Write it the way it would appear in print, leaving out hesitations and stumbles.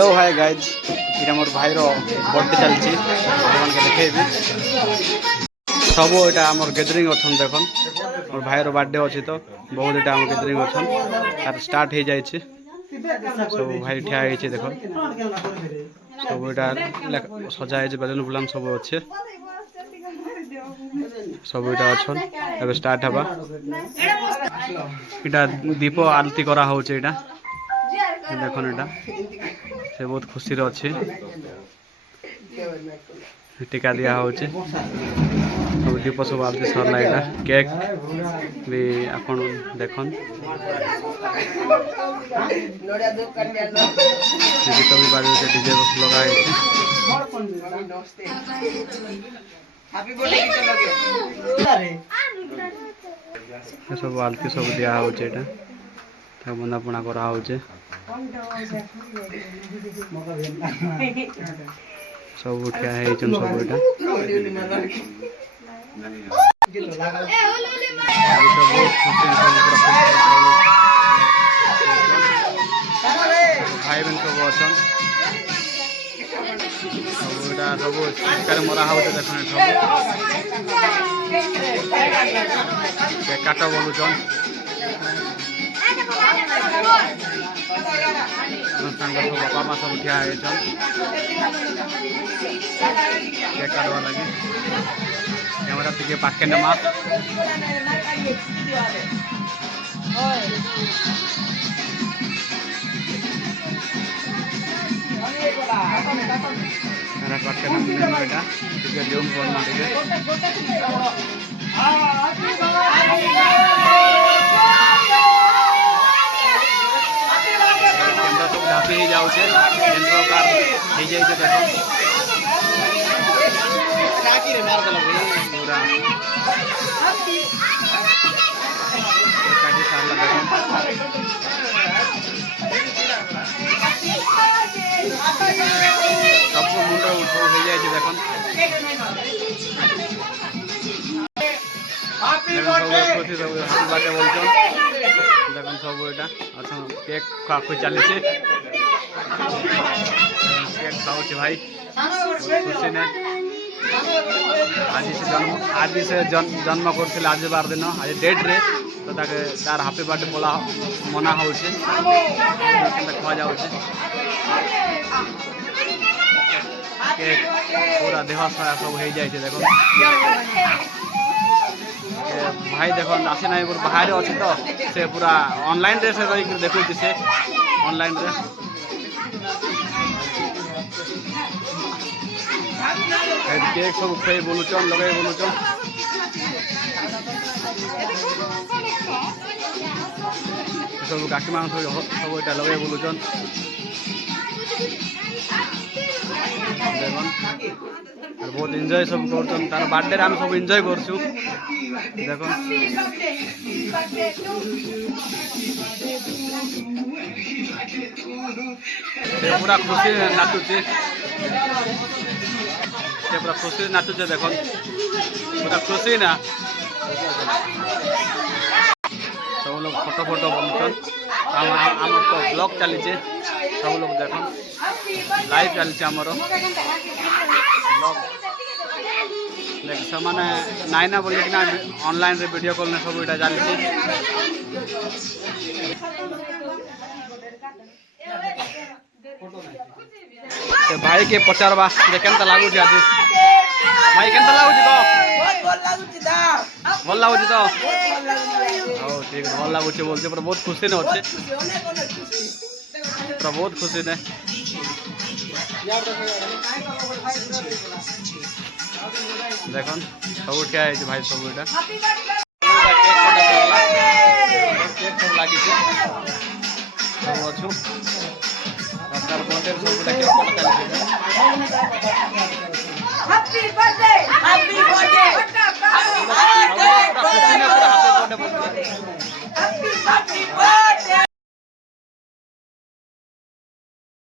hello hi guys এটা মোর ভাইর বর্থডে চালছি আপনাকে দেখাইবি সব এটা আমার গ্যাদরিং অছন দেখুন মোর ভাইর বার্থডে আছে তো বহুত এটা আমার গ্যাদরিং অছন আর স্টার্ট হয়ে যাইছে সব ভাই ঠিয়া হয়েছে দেখুন সব এটা সজা হয়েছে বেলুন ফুলান সব আছে সব এটা অছন এবে স্টার্ট হবা এটা দীপ আরতি করা হচ্ছে এটা দেখুন এটা সে বহুত খুশি আছে টিকা দিয়া হচ্ছে সব দীপ সব আলতি সরলা এটা কেক বি এখন দেখুন গীত বি বাজছে ডিজে বক্স লগা হয়েছে সব আলতি সব দিয়া হচ্ছে এটা বন্দাপনা করা হচ্ছে সব উঠিয়া হয়েছেন সব এটা ভাই বোন সব অছন সবুটা সব শিকারে মরা হচ্ছে দেখুন সব কাটা বলুছন অনুষ্ঠান সব বাপা মা সব উঠিয়া হয়েছেন কেক কাটবা লাগে ক্যামেরা থেকে পাখে নেমা পাখে নেমা এটা থেকে জুম করুন থেকে ঝাঁপি হয়ে যাচ্ছে প্রকার হয়ে যাইছে দেখুন কাটি সারলা দেখুন সব মুন্ড উঠো হয়ে যাইছে দেখুন বলছেন দেখুন সব এটা আচ্ছা কেক খাওয়া চালিয়েছে কেক খাওয়াচ্ছে ভাই খুশি নে আজ সে জন্ম করছিল আজ বার দিন আজ ডেট রে তো তাকে তার হ্যাপি বার্থডে বলা মনা হচ্ছে খাওয়া যাচ্ছে কেক পুরা দেহ সব হয়ে যাইছে দেখুন ভাই দেখুন আসে না এবার বাহারে আছে তো সে পুরা অনলাইন রে সে রই দেখুছি সে অনলাইন রে কেক সব খেয়ে বলুছন লগাই বলুছন সব কাকি মাংস সব এটা লগাই বলুছন দেখুন আর বহুত এনজয় সব করছেন তার বার্থডে আমি সব এনজয় করছু দেখুন পুরা খুশি নাচুছে পুরা খুশি নাচুছে দেখুন পুরা খুশি না সব লোক ফটো ফটো বলছেন আমার তো ব্লগ চালিছে সব লোক দেখুন লাইভ চালিছে আমার ব্লগ দেখ সমানে নাই না বলি কিনা অনলাইন রে ভিডিও কল সব এটা চালিছে भाई के पचारवा केनता लागुची आज भाई केनता लागुची तो भल लागुची तो हो ठीक भल लागुची बोलते पर बहुत खुशी ने होचे पर बहुत खुशी ने देखन सब क्या है भाई सब এটা केक सब लागी छे सब अछु আপনার বন্ধের সবটা কেক কাটা চালিয়ে happy birthday happy birthday happy birthday happy birthday